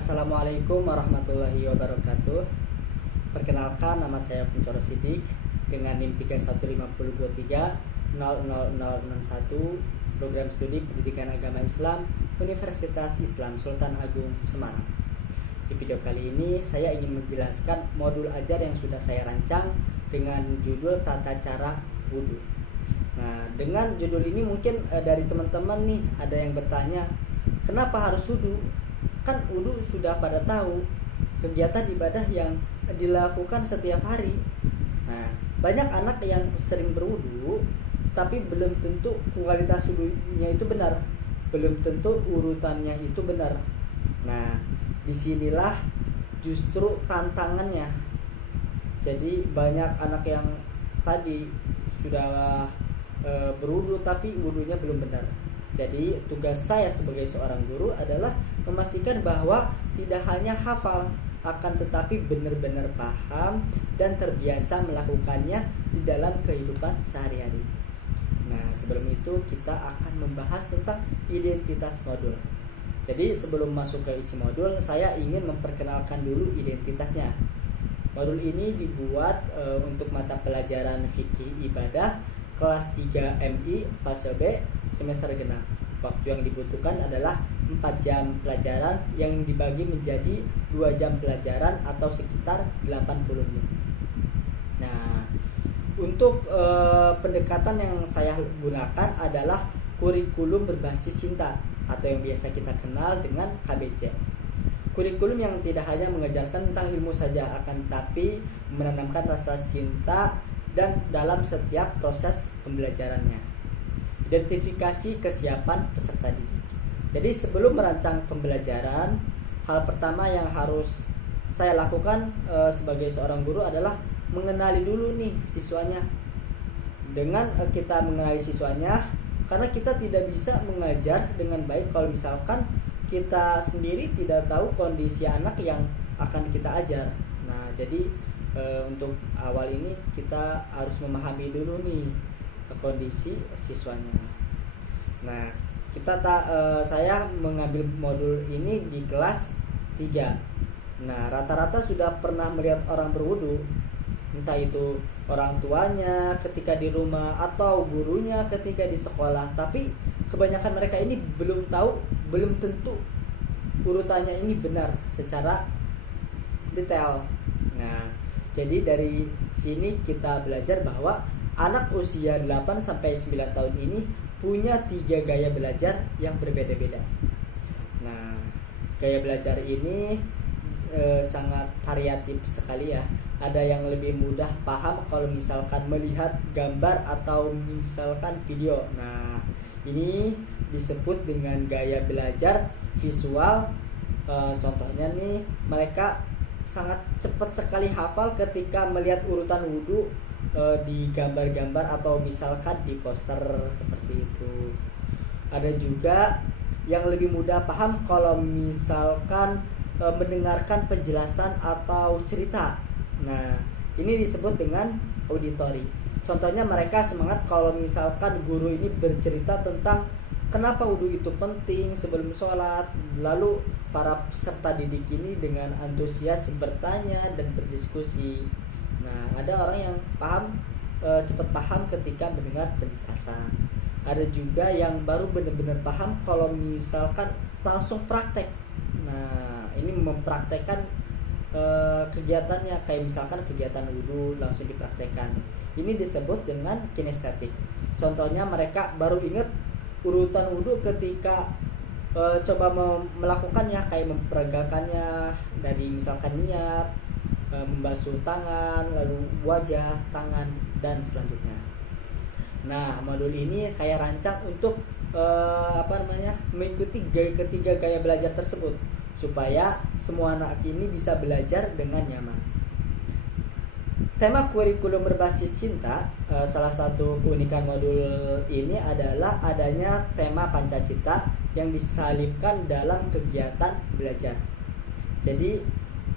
Assalamualaikum warahmatullahi wabarakatuh. Perkenalkan, nama saya Puncoro Sidik dengan NIM 315023000061, program studi Pendidikan Agama Islam Universitas Islam Sultan Agung Semarang. Di video kali ini saya ingin menjelaskan modul ajar yang sudah saya rancang dengan judul Tata Cara Wudhu. Nah, dengan judul ini mungkin dari teman-teman nih ada yang bertanya, kenapa harus wudhu? Kan wudhu sudah pada tahu kegiatan ibadah yang dilakukan setiap hari. Nah, banyak anak yang sering berwudhu tapi belum tentu kualitas wudhunya itu benar, belum tentu urutannya itu benar. Nah, disinilah justru tantangannya. Jadi banyak anak yang tadi sudah berwudhu tapi wudhunya belum benar. Jadi tugas saya sebagai seorang guru adalah memastikan bahwa tidak hanya hafal, akan tetapi benar-benar paham dan terbiasa melakukannya di dalam kehidupan sehari-hari. Nah, sebelum itu kita akan membahas tentang identitas modul. Jadi sebelum masuk ke isi modul, saya ingin memperkenalkan dulu identitasnya. Modul ini dibuat untuk mata pelajaran fikih ibadah kelas 3 MI fase B semester genap. Waktu yang dibutuhkan adalah 4 jam pelajaran yang dibagi menjadi 2 jam pelajaran atau sekitar 80 menit. Nah, untuk pendekatan yang saya gunakan adalah kurikulum berbasis cinta atau yang biasa kita kenal dengan KBC. Kurikulum yang tidak hanya mengajarkan tentang ilmu saja, akan tetapi menanamkan rasa cinta dan dalam setiap proses pembelajarannya. Identifikasi kesiapan peserta didik. Jadi sebelum merancang pembelajaran, hal pertama yang harus saya lakukan sebagai seorang guru adalah mengenali dulu nih siswanya. Dengan kita mengenali siswanya, karena kita tidak bisa mengajar dengan baik kalau misalkan kita sendiri tidak tahu kondisi anak yang akan kita ajar. Nah, jadi untuk awal ini kita harus memahami dulu nih kondisi siswanya. Nah, saya mengambil modul ini di kelas 3. Nah, rata-rata sudah pernah melihat orang berwudu, entah itu orang tuanya ketika di rumah atau gurunya ketika di sekolah. Tapi kebanyakan mereka ini belum tahu, belum tentu urutannya ini benar secara detail. Nah, jadi dari sini kita belajar bahwa anak usia 8-9 tahun ini punya 3 gaya belajar yang berbeda-beda. Nah, gaya belajar ini sangat variatif sekali ya. Ada yang lebih mudah paham kalau misalkan melihat gambar atau misalkan video. Nah, ini disebut dengan gaya belajar visual. Contohnya nih, mereka sangat cepat sekali hafal ketika melihat urutan wudhu di gambar-gambar atau misalkan di poster seperti itu. Ada juga yang lebih mudah paham kalau misalkan mendengarkan penjelasan atau cerita. Nah, ini disebut dengan auditori. Contohnya mereka semangat kalau misalkan guru ini bercerita tentang kenapa wudhu itu penting sebelum sholat. Lalu para peserta didik ini dengan antusias bertanya dan berdiskusi. Nah, ada orang yang cepat paham ketika mendengar penjelasan. Ada juga yang baru benar-benar paham kalau misalkan langsung praktek. Nah, ini mempraktekkan kegiatannya, kayak misalkan kegiatan wudhu langsung dipraktekkan. Ini disebut dengan kinestetik. Contohnya mereka baru ingat urutan wudhu ketika coba melakukannya, kayak memperagakannya dari misalkan niat, membasuh tangan, lalu wajah, tangan, dan selanjutnya. Nah, modul ini saya rancang untuk mengikuti ketiga gaya belajar tersebut supaya semua anak ini bisa belajar dengan nyaman. Tema kurikulum berbasis cinta, salah satu keunikan modul ini adalah adanya tema Pancacita yang disalipkan dalam kegiatan belajar. Jadi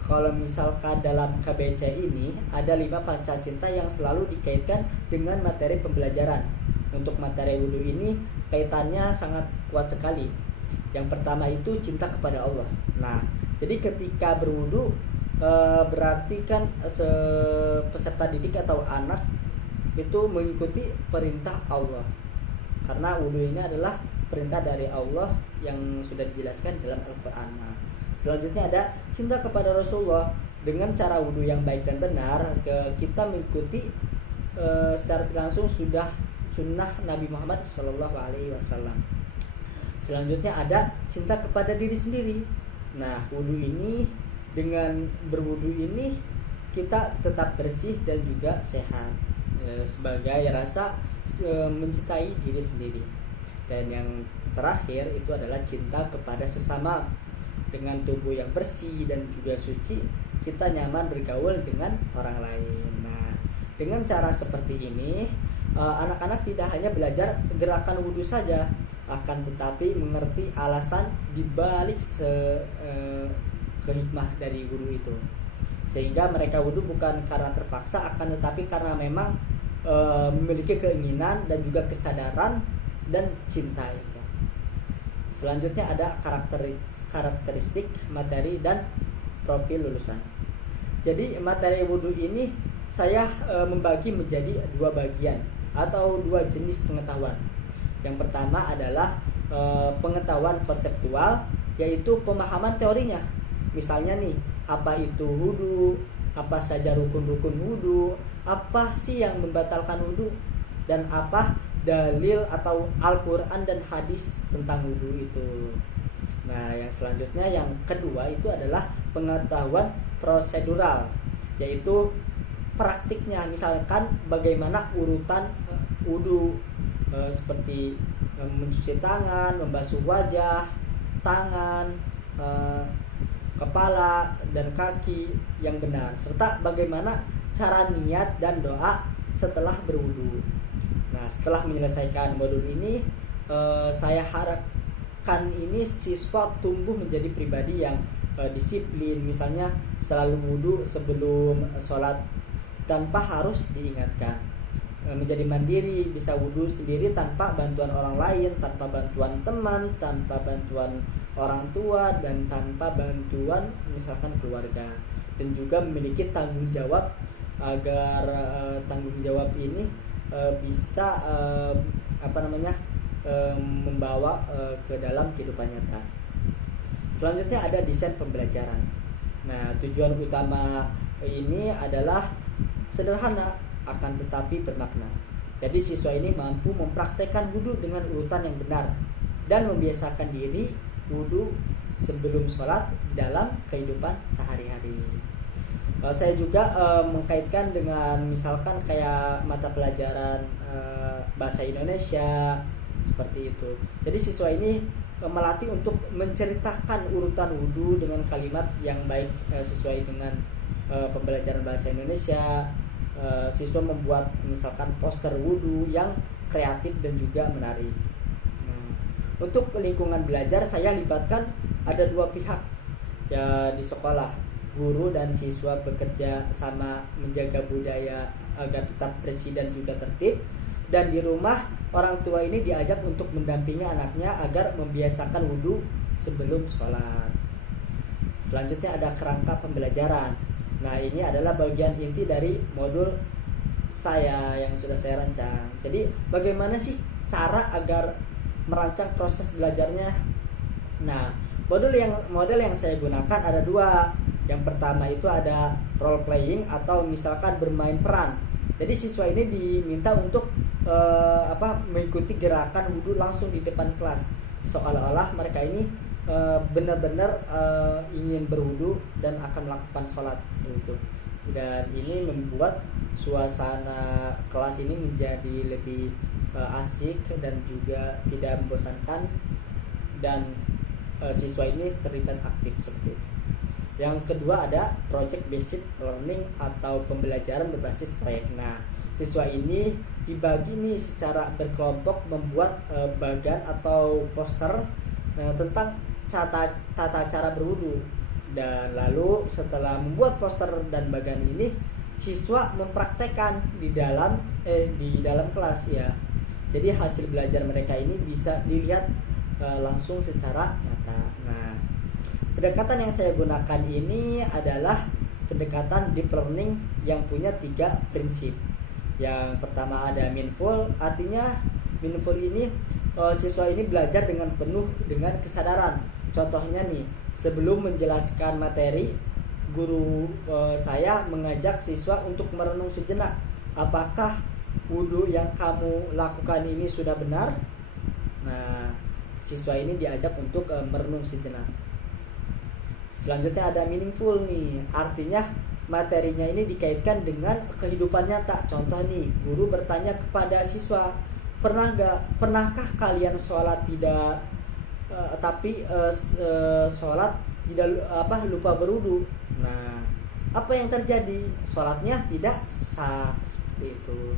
kalau misalkan dalam KBC ini ada 5 Pancacita yang selalu dikaitkan dengan materi pembelajaran. Untuk materi wudhu ini kaitannya sangat kuat sekali. Yang pertama itu cinta kepada Allah. Nah, Jadi ketika berwudu berarti kan peserta didik atau anak itu mengikuti perintah Allah, karena wudu ini adalah perintah dari Allah yang sudah dijelaskan dalam Al-Quran. Nah, selanjutnya ada cinta kepada Rasulullah. Dengan cara wudu yang baik dan benar, kita mengikuti secara langsung sudah sunnah Nabi Muhammad SAW. Selanjutnya ada cinta kepada diri sendiri. Nah, wudu ini, dengan berwudu ini kita tetap bersih dan juga sehat, sebagai rasa mencintai diri sendiri. Dan yang terakhir itu adalah cinta kepada sesama. Dengan tubuh yang bersih dan juga suci, kita nyaman bergaul dengan orang lain. Nah, dengan cara seperti ini, anak-anak tidak hanya belajar gerakan wudu saja, akan tetapi mengerti alasan dibalik hikmah dari wudu itu, sehingga mereka wudu bukan karena terpaksa, akan tetapi karena memang memiliki keinginan dan juga kesadaran dan cinta itu. Selanjutnya ada karakteristik, materi, dan profil lulusan. Jadi materi wudu ini saya membagi menjadi dua bagian atau dua jenis pengetahuan. Yang pertama adalah pengetahuan konseptual, yaitu pemahaman teorinya. Misalnya nih, apa itu wudu, apa saja rukun-rukun wudu, apa sih yang membatalkan wudu, dan apa dalil atau Al-Quran dan hadis tentang wudu itu. Nah, yang selanjutnya, yang kedua itu adalah pengetahuan prosedural, yaitu praktiknya. Misalkan bagaimana urutan wudu, seperti mencuci tangan, membasuh wajah, tangan, kepala, dan kaki yang benar, serta bagaimana cara niat dan doa setelah berwudu. Nah, setelah menyelesaikan modul ini, saya harapkan ini siswa tumbuh menjadi pribadi yang disiplin, misalnya selalu wudu sebelum sholat tanpa harus diingatkan, menjadi mandiri, bisa wudu sendiri tanpa bantuan orang lain, tanpa bantuan teman, tanpa bantuan orang tua, dan tanpa bantuan misalkan keluarga, dan juga memiliki tanggung jawab agar tanggung jawab ini bisa membawa ke dalam kehidupan nyata. Selanjutnya ada desain pembelajaran. Nah, tujuan utama ini adalah sederhana akan tetapi bermakna. Jadi siswa ini mampu mempraktekkan wudu dengan urutan yang benar dan membiasakan diri wudu sebelum sholat dalam kehidupan sehari-hari. Saya juga mengkaitkan dengan misalkan kayak mata pelajaran bahasa Indonesia seperti itu. Jadi siswa ini melatih untuk menceritakan urutan wudu dengan kalimat yang baik sesuai dengan pembelajaran bahasa Indonesia. Siswa membuat misalkan poster wudu yang kreatif dan juga menarik. Untuk lingkungan belajar, saya libatkan ada dua pihak ya di sekolah. Guru dan siswa bekerja sama menjaga budaya agar tetap bersih dan juga tertib. Dan di rumah, orang tua ini diajak untuk mendampingi anaknya agar membiasakan wudu sebelum sholat. Selanjutnya ada kerangka pembelajaran. Nah, ini adalah bagian inti dari modul saya yang sudah saya rancang. Jadi bagaimana sih cara agar merancang proses belajarnya? Nah, model yang saya gunakan ada dua. Yang pertama itu ada role playing atau misalkan bermain peran. Jadi siswa ini diminta untuk mengikuti gerakan wudu langsung di depan kelas, seolah-olah mereka ini benar-benar ingin berwudu dan akan melakukan sholat seperti itu. Dan ini membuat suasana kelas ini menjadi lebih asik dan juga tidak membosankan, dan siswa ini terlibat aktif seperti itu. Yang kedua ada project based learning atau pembelajaran berbasis proyek. Nah, siswa ini dibagi nih secara berkelompok membuat bagan atau poster tentang tata cara berwudu. Dan lalu setelah membuat poster dan bagan ini, siswa mempraktekkan di dalam kelas ya. Jadi hasil belajar mereka ini bisa dilihat langsung secara nyata. Nah, Pendekatan yang saya gunakan ini adalah pendekatan deep learning yang punya 3 prinsip. Yang pertama ada mindful, artinya mindful ini siswa ini belajar dengan penuh dengan kesadaran. Contohnya nih, sebelum menjelaskan materi, guru saya mengajak siswa untuk merenung sejenak. Apakah wudhu yang kamu lakukan ini sudah benar? Nah, siswa ini diajak untuk merenung sejenak. Selanjutnya ada meaningful nih, artinya materinya ini dikaitkan dengan kehidupan nyata. Contoh nih, guru bertanya kepada siswa, pernahkah kalian sholat tidak sholat tidak lupa berwudu? Nah, apa yang terjadi? Sholatnya tidak sah, seperti itu.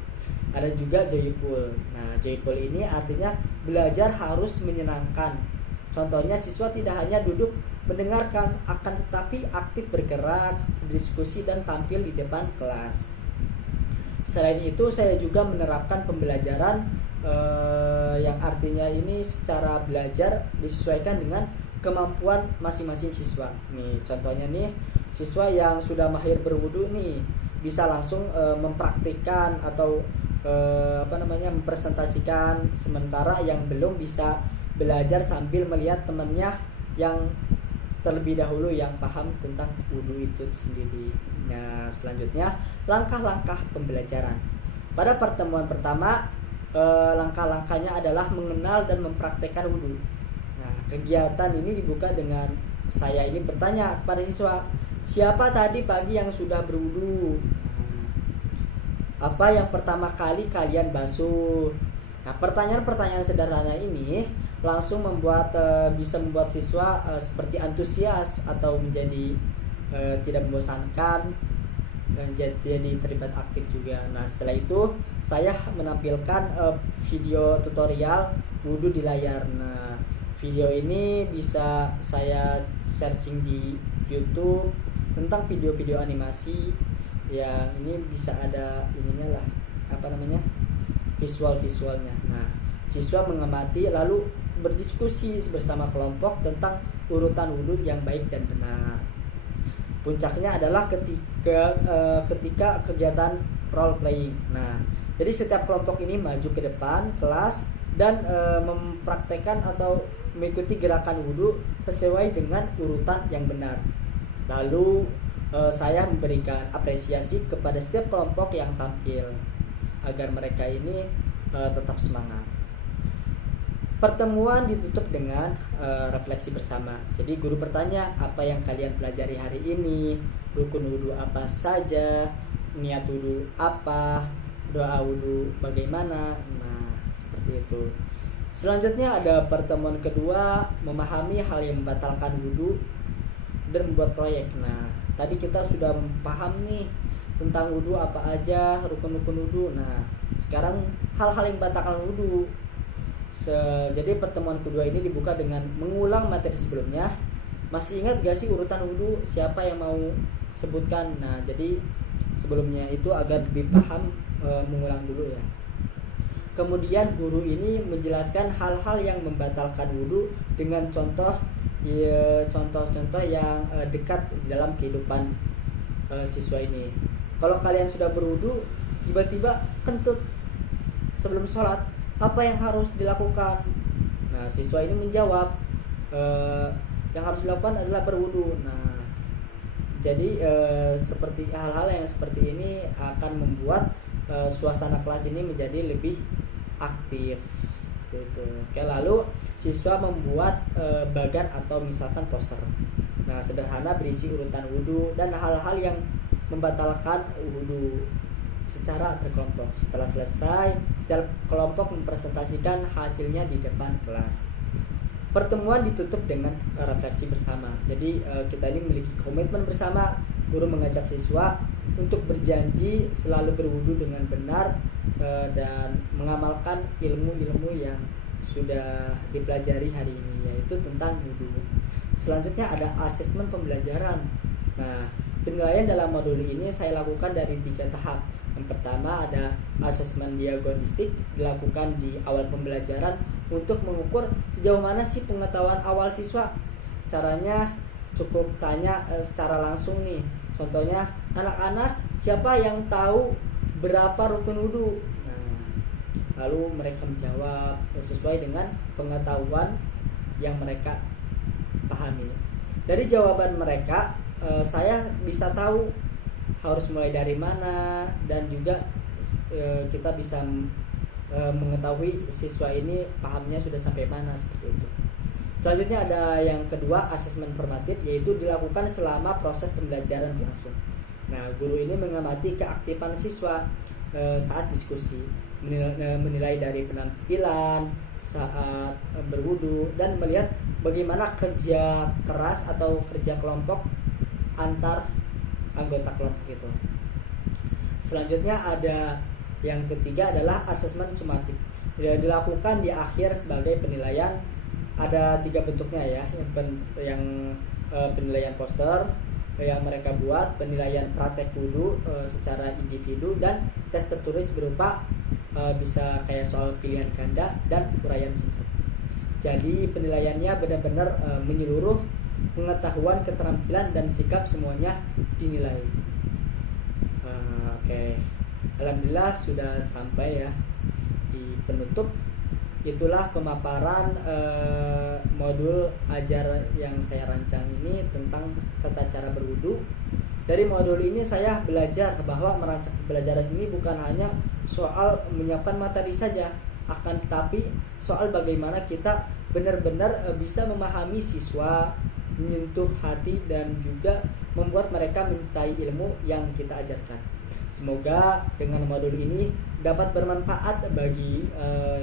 Ada juga joyful. Nah, joyful ini artinya belajar harus menyenangkan. Contohnya, siswa tidak hanya duduk mendengarkan, akan tetapi aktif bergerak, berdiskusi, dan tampil di depan kelas. Selain itu, saya juga menerapkan pembelajaran yang artinya ini secara belajar disesuaikan dengan kemampuan masing-masing siswa. Nih, contohnya nih, siswa yang sudah mahir berwudu nih bisa langsung mempraktikkan atau mempresentasikan, sementara yang belum bisa belajar sambil melihat temannya yang terlebih dahulu yang paham tentang wudu itu sendiri. Nah, selanjutnya langkah-langkah pembelajaran. Pada pertemuan pertama, langkah-langkahnya adalah mengenal dan mempraktekkan wudu. Nah, kegiatan ini dibuka dengan saya ini bertanya kepada siswa, siapa tadi pagi yang sudah berwudu? Apa yang pertama kali kalian basuh? Nah, pertanyaan-pertanyaan sederhana ini langsung bisa membuat siswa seperti antusias atau menjadi tidak membosankan dan jadi terlibat aktif juga. Nah, setelah itu saya menampilkan video tutorial wudhu di layar. Nah, video ini bisa saya searching di YouTube tentang video-video animasi yang ini bisa ada ininya lah, visualnya. Nah, siswa mengamati lalu berdiskusi bersama kelompok tentang urutan wudhu yang baik dan benar. Puncaknya adalah ketika kegiatan role playing. Nah, jadi setiap kelompok ini maju ke depan kelas dan mempraktekkan atau mengikuti gerakan wudhu sesuai dengan urutan yang benar. Lalu saya memberikan apresiasi kepada setiap kelompok yang tampil agar mereka ini tetap semangat. Pertemuan ditutup dengan refleksi bersama. Jadi guru bertanya, apa yang kalian pelajari hari ini? Rukun wudhu apa saja? Niat wudhu apa? Doa wudhu bagaimana? Nah, seperti itu. Selanjutnya ada pertemuan kedua, memahami hal yang membatalkan wudhu dan membuat proyek. Nah, tadi kita sudah paham nih tentang wudhu apa aja, rukun-rukun wudhu. Nah, sekarang hal-hal yang membatalkan wudhu. Jadi pertemuan kedua ini dibuka dengan mengulang materi sebelumnya. Masih ingat gak sih urutan wudhu? Siapa yang mau sebutkan? Nah, jadi sebelumnya itu agar lebih paham, mengulang dulu ya. Kemudian guru ini menjelaskan hal-hal yang membatalkan wudhu dengan contoh-contoh yang dekat dalam kehidupan siswa ini. Kalau kalian sudah berwudhu, tiba-tiba kentut sebelum sholat, apa yang harus dilakukan? Nah, siswa ini menjawab, yang harus dilakukan adalah berwudu. Nah, jadi seperti hal-hal yang seperti ini akan membuat suasana kelas ini menjadi lebih aktif. Gitu. Oke, lalu siswa membuat bagan atau misalkan poster. Nah, sederhana berisi urutan wudu dan hal-hal yang membatalkan wudu secara berkelompok. Setelah selesai, setiap kelompok mempresentasikan hasilnya di depan kelas. Pertemuan ditutup dengan refleksi bersama. Jadi kita ini memiliki komitmen bersama. Guru mengajak siswa untuk berjanji selalu berwudu dengan benar dan mengamalkan ilmu-ilmu yang sudah dipelajari hari ini, yaitu tentang wudu. Selanjutnya ada asesmen pembelajaran. Nah, penilaian dalam modul ini saya lakukan dari 3 tahap. Yang pertama ada asesmen diagnostik, dilakukan di awal pembelajaran untuk mengukur sejauh mana sih pengetahuan awal siswa. Caranya cukup tanya secara langsung nih. Contohnya, anak-anak siapa yang tahu berapa rukun wudhu? Nah, lalu mereka menjawab sesuai dengan pengetahuan yang mereka pahami. Dari jawaban mereka, saya bisa tahu harus mulai dari mana, dan juga kita bisa mengetahui siswa ini pahamnya sudah sampai mana, seperti itu. Selanjutnya ada yang kedua, asesmen formatif, yaitu dilakukan selama proses pembelajaran berlangsung. Nah, guru ini mengamati keaktifan siswa saat diskusi, menilai dari penampilan saat berwudu, dan melihat bagaimana kerja keras atau kerja kelompok antar anggota kelompok itu. Selanjutnya ada yang ketiga adalah asesmen sumatif, dilakukan di akhir sebagai penilaian. Ada 3 bentuknya ya, yang penilaian poster yang mereka buat, penilaian praktek wudu secara individu, dan tes tertulis berupa bisa kayak soal pilihan ganda dan uraian singkat. Jadi penilaiannya benar-benar menyeluruh, pengetahuan, keterampilan, dan sikap semuanya dinilai. Oke. Alhamdulillah sudah sampai ya di penutup. Itulah pemaparan modul ajar yang saya rancang ini tentang tata cara berwudu. Dari modul ini saya belajar bahwa merancang pembelajaran ini bukan hanya soal menyiapkan materi saja, akan tetapi soal bagaimana kita benar-benar bisa memahami siswa, menyentuh hati, dan juga membuat mereka mencintai ilmu yang kita ajarkan. Semoga dengan modul ini dapat bermanfaat bagi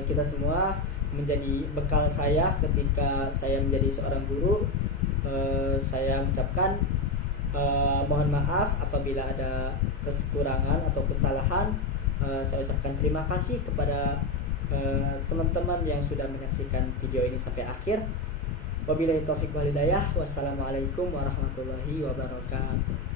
kita semua, menjadi bekal saya ketika saya menjadi seorang guru. Saya mengucapkan mohon maaf apabila ada kekurangan atau kesalahan. Saya ucapkan terima kasih kepada teman-teman yang sudah menyaksikan video ini sampai akhir. Wabillahi taufiq wal hidayah. Wassalamualaikum warahmatullahi wabarakatuh.